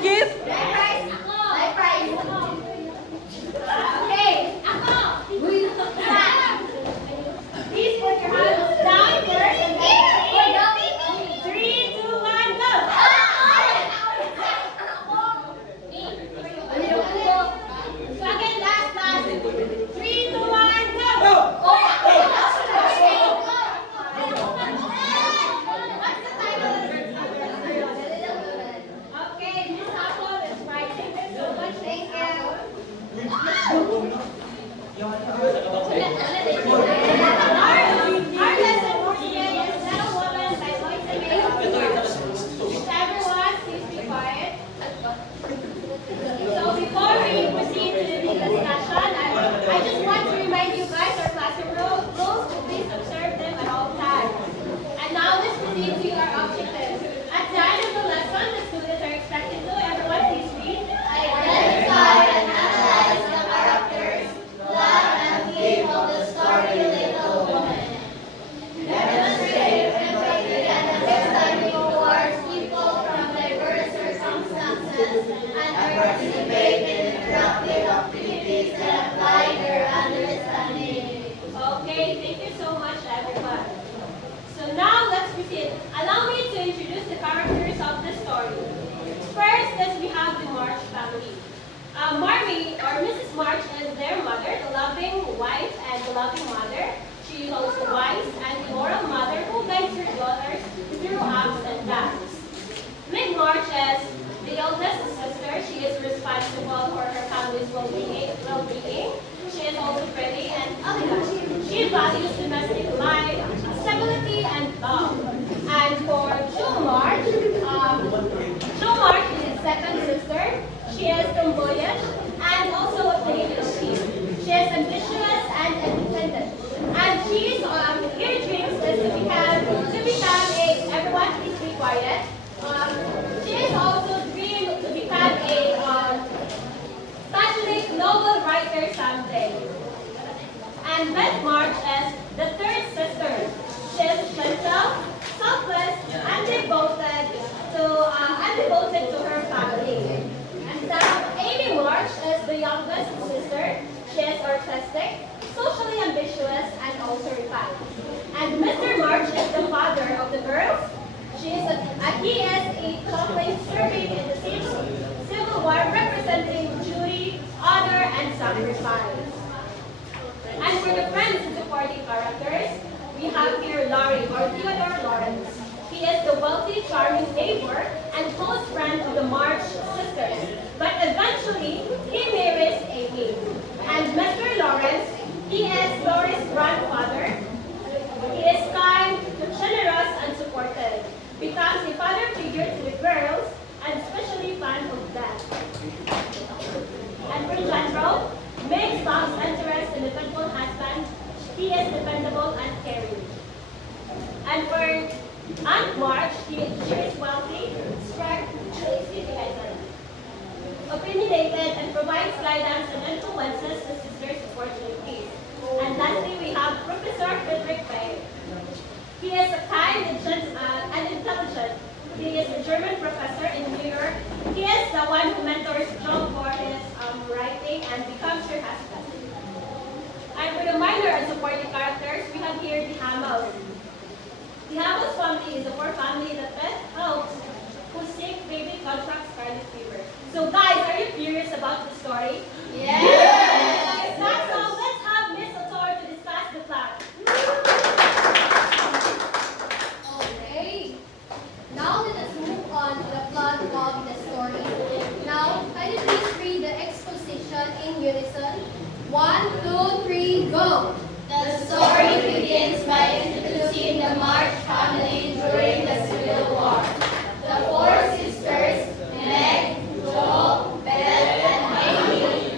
gift. Okay, ako. Please put your hands down first and then 3, 2, 1, go! So again, last. 3, 2, 1, go! What's the title? Okay, Miss Apple is right. Thank you so much. Thank you. Our lesson for today is Little Woman by Lois May. Everyone, please be quiet. So before we proceed to the discussion, I just want to remind you guys our classroom rules to please observe them at all times. And now let's proceed to our objectives. At the end of the lesson, the students are expected to, everyone please read. Identify and analyze the characters, plot and theme of the story Little Woman. Demonstrate empathy and understanding towards people from diverse circumstances and participate in interactive activities that apply their understanding. Okay, thank you so much, everyone. So now let's proceed. Allow me to introduce the characters of the story. First, we have the March family. Marmy, or Mrs. March, is their mother, the loving wife and the loving mother. She is also wise and moral mother who guides her daughters through ups and downs. Meg March is the eldest sister. She is responsible for her family's well-being. She is also pretty and elegant. She values domestic life, stability, and love. And for Jo March, Jo March is his second sister. She is tomboyish and also a playful sheep. She is ambitious and independent. And she's her dreams is to become a, everyone please be quiet. She is also dream to become a passionate novel writer someday. And Beth March is the third sister. She is gentle, selfless, and devoted to her family. And now Amy March is the youngest sister. She is artistic, socially ambitious, and also refined. And Mr. March is the father of the girls. He is a chaplain serving in the Civil War, representing duty, honor, and sacrifice. And for the friends and supporting characters, we have here Laurie, or Theodore Lawrence. He is the wealthy, charming neighbor and close friend of the March sisters. But eventually, he marries Amy. And Mr. Lawrence, he is Laurie's grandfather. He is kind, generous, and supportive. Becomes a father figure to the girls, and especially fond of them. And for general, Meg's loves interest in the faithful husband. He is dependable and caring. And for Aunt March, she is wealthy, opinionated, and provides guidance and influences the sisters' opportunities. And lastly, we have Professor Friedrich Bay. He is a kind and intelligent. He is a German professor in New York. He is the one who mentors Jo for his writing and becomes her husband. And for the minor and supporting characters, we have here the Hamels. The Hamels family is a poor family that Beth helps who seek baby contract scarlet fever. So guys, are you curious about the story? Yes! That's all. Let's have Miss Autor to discuss the plot. Okay. Now let us move on to the plot of the story. Now, can you please read the exposition in unison? 1, 2, 3, go! The story begins by introducing the March family during the Civil War. The four sisters, Meg, Jo, Beth, and Amy,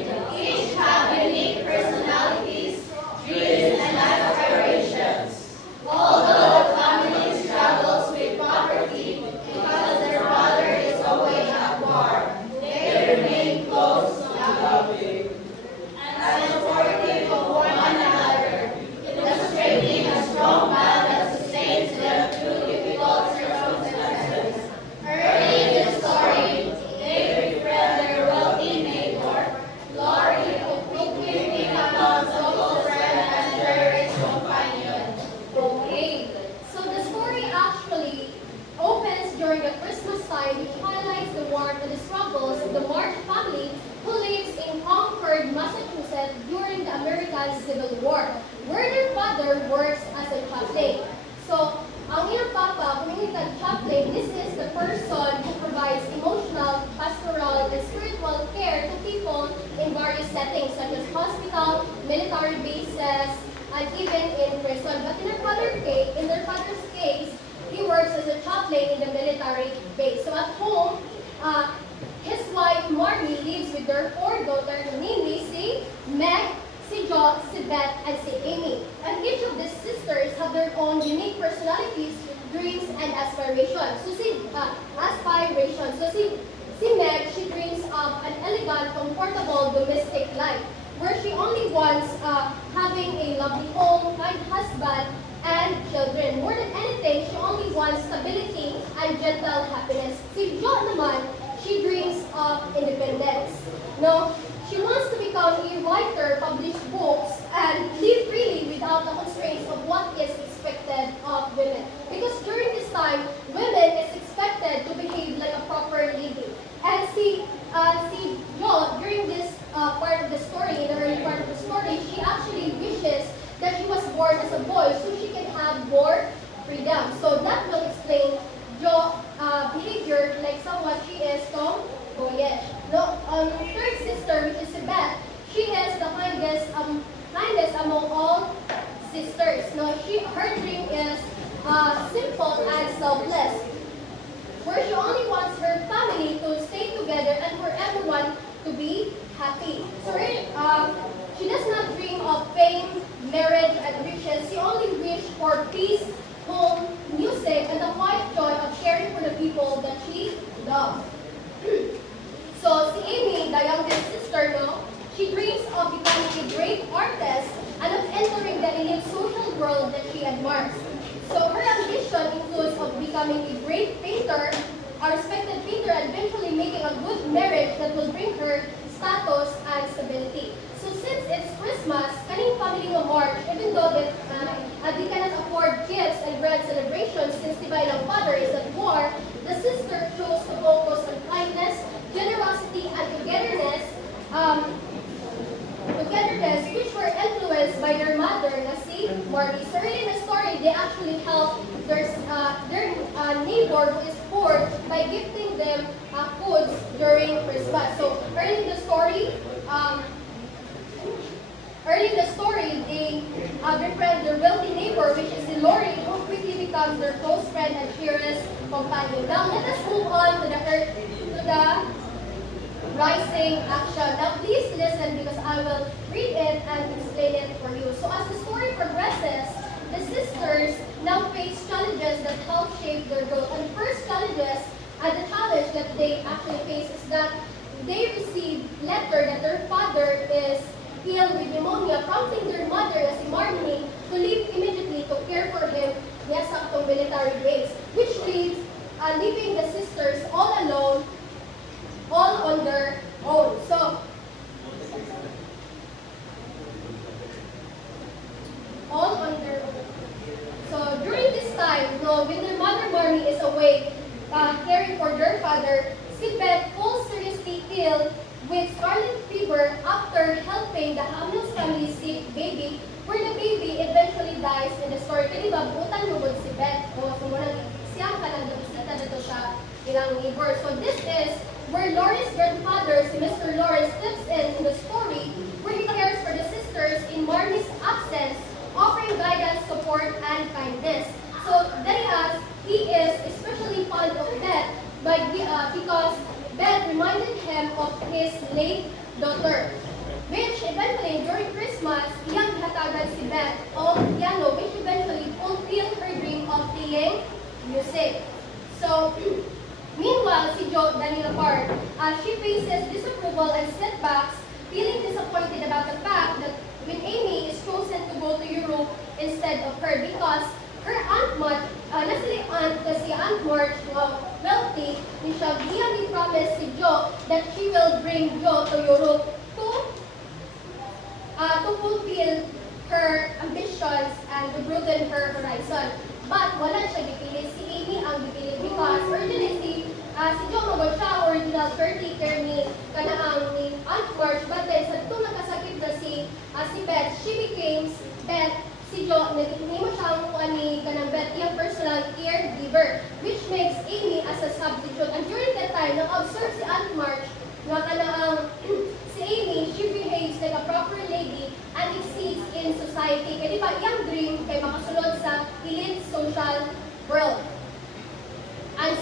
Amy, in their father's case, he works as a chaplain in the military base. So at home, his wife Marnie lives with their four daughters, namely si Meg, si Jo, si Beth, and si Amy. And each of these sisters have their own unique personalities, dreams, and aspirations. So si Meg, she dreams of an elegant, comfortable, domestic life, where she only wants having a lovely home, kind husband, and children. More than anything, she only wants stability and gentle happiness. Si Jo naman, she dreams of independence. No, she wants to become a writer, publish books, and live freely without the constraints of what is expected of women. Because during this time, women is expected to behave like a proper lady. And si Jo, during this part of the story, in the early part of the story, she actually wishes that she was born as a boy so she can have more freedom. So that will explain Jo's behavior like somewhat she is tomboyish. No, third sister, which is Beth, she is the kindest among all sisters. No, her dream is simple and selfless, where she only wants her family to stay together and for everyone to be happy. So she does not dream of fame, marriage, and riches. She only wishes for peace, home, music, and the quiet joy of caring for the people that she loves. So si Amy, the youngest sister, no, she dreams of becoming a great artist and of entering the elite social world that she admires. So her ambition includes of becoming a great painter, a respected painter, and eventually making a good marriage that will bring her status and stability. So since it's Christmas, kaning family ng March, even though that they cannot afford gifts and grand celebrations since the Bailang father is at war, the sister chose to focus on kindness, generosity, and togetherness, which were influenced by their mother, na si Marty. So early in the story, they actually help their neighbor who is poor by gifting them foods during Christmas. So early in the story, they befriend their wealthy neighbor, which is Lori, who quickly becomes their close friend and cherished companion. Now let us move on to the rising action. Now please listen because I will read it and explain it for you. So as the story progresses, the sisters now face challenges that help shape their growth. And the first challenges and the challenge that they actually face is that they receive letter that their father is ill with pneumonia, prompting their mother, as si Marnie, to leave immediately to care for him sa atong military base, which leaves leaving the sisters all alone, all on their own. So, all on their own. So, during this time, when their mother Marnie is away caring for their father, si Beth falls seriously ill with scarlet fever after helping the Hamil's family sick baby, where the baby eventually dies in the story. Kaya diba, butan lugod si Beth, o sumunang siyang ka nag-bisita dito sa ilang neighbor. So this is where Lori's grandfather, si Mr. Lawrence, steps in the story, where he cares for the sisters in Marnie's absence, offering guidance, support, and kindness. So Darius, he is especially fond of Beth because Beth reminded him of his late daughter, which eventually, during Christmas, iyang hatagan si Beth of piano, which eventually fulfilled her dream of playing music. So, meanwhile, si Jo, Daniela Bard, she faces disapproval and setbacks, feeling disappointed about the fact that when Amy is chosen to go to Europe instead of her because her Aunt March, nasa aunt kasi Aunt March, wealthy, ni siya giyang promise si Jo that she will bring Jo to Europe to fulfill her ambitions and to broaden her horizon. But wala siya gipili. Si Amy ang gipili because originally si Jo magod siya original caretaker ni kanaang ni Aunt March, but then sa itong nakasakit na si Beth, she became Beth. Si Jo, naging siyang ni kanang Beth, yung personal caregiver, which makes Amy as a substitute. And during that time, nag-observe si Aunt March na kanaang si Amy, she behaves like a proper lady and exceeds in society. Kaya di ba, iyang dream kay makasunod sa elite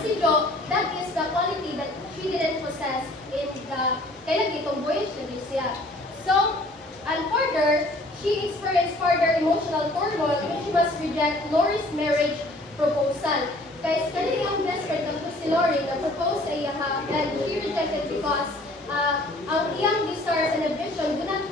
si Jo, that is the quality that she didn't possess in the kailan gitomboyish na din siya. So, and further, she experienced further emotional turmoil when she must reject Lori's marriage proposal. Kaya kani ang best friend ng si Lori na propose sa iya and she rejected because ang iyang desires and ambition do not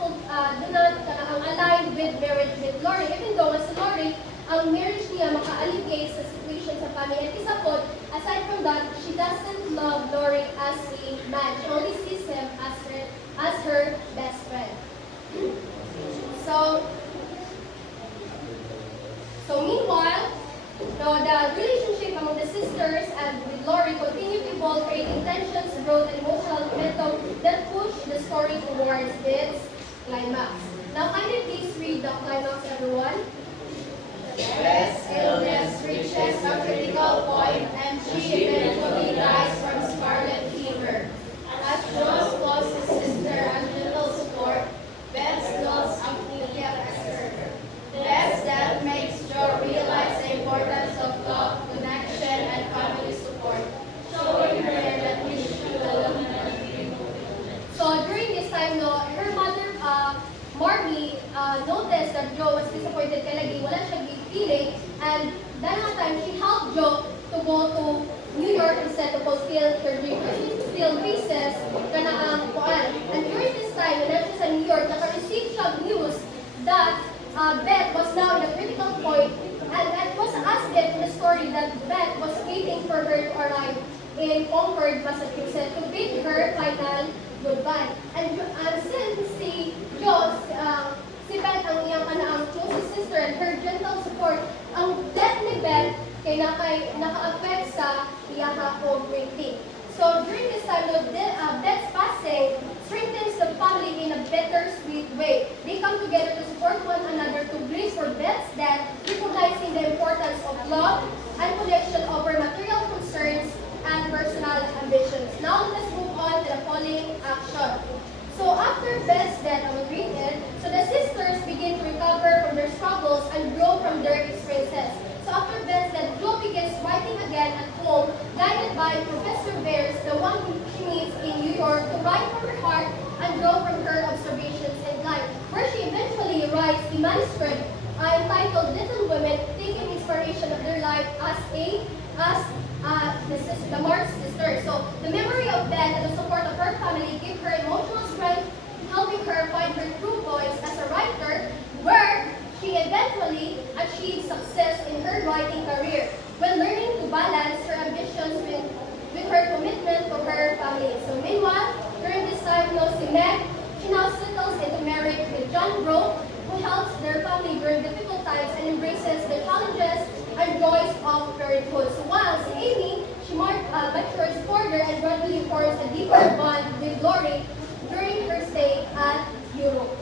align with marriage with Lori. Even though si Lori, ang marriage niya maka-alleviate sa situation sa family. And isa po, aside from that, she doesn't love Lori as a man. She only sees him as her best friend. So meanwhile, the relationship among the sisters and with Lori continued to evolve, creating tensions, growth, and emotional momentum that pushed the story towards its climax. Now, kindly please read the climax, everyone. Beth's illness reaches a critical point and she eventually dies from scarlet fever. As Jo's closest sister and little support, Beth's loss completely affects her. Beth's death makes Jo realize the importance of love, connection, and family support, showing her that we should love and So during this time, her mother, Marnie, noticed that Jo was disappointed kay lagi wala siya feeling, and that time she helped Jo to go to New York instead to fulfill her dream. But she still faces kanaang kuan. And during this time, when siya sa New York, naka-receive siya news that Beth was now in a critical point, and it was as if in the story that Beth was waiting for her to arrive in Concord, Massachusetts, to bid her final goodbye. And since si Beth ang iyang kanaang closest sister and her gentle support, ang death ni Beth kay naka-affect sa iyaha o greatly. So during this time, Beth's passing strengthens the family in a bittersweet way. They come together to support one another to grieve for Beth's death, recognizing the importance of love and connection over material concerns and personal ambitions. Now let us move on to the following action. So after Beth's death was greeted, so the sisters begin to recover from their struggles and grow from their experiences. So after Beth's death, Jo begins writing again at home, guided by Professor Bears, the one who she meets in New York, to write from her heart and grow from her observations in life, where she eventually writes a manuscript entitled Little Women, taking inspiration of their life as the March sisters. So the memory of Beth and the support of her family give her emotional strength, helping her find her true voice as a writer, where she eventually achieved success in her writing career, while learning to balance her ambitions with her commitment to her family. So meanwhile, during this time, si Meg, she now settles into marriage with John Bro, who helps their family during difficult times and embraces the challenges and joys of parenthood. So while si Amy, she matures further and gradually forms a deeper bond with Lori during her stay at Europe.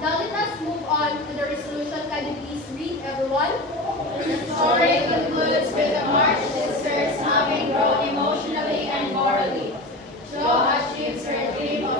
Now let us move on to the resolution. Can you please read, everyone? The story concludes with the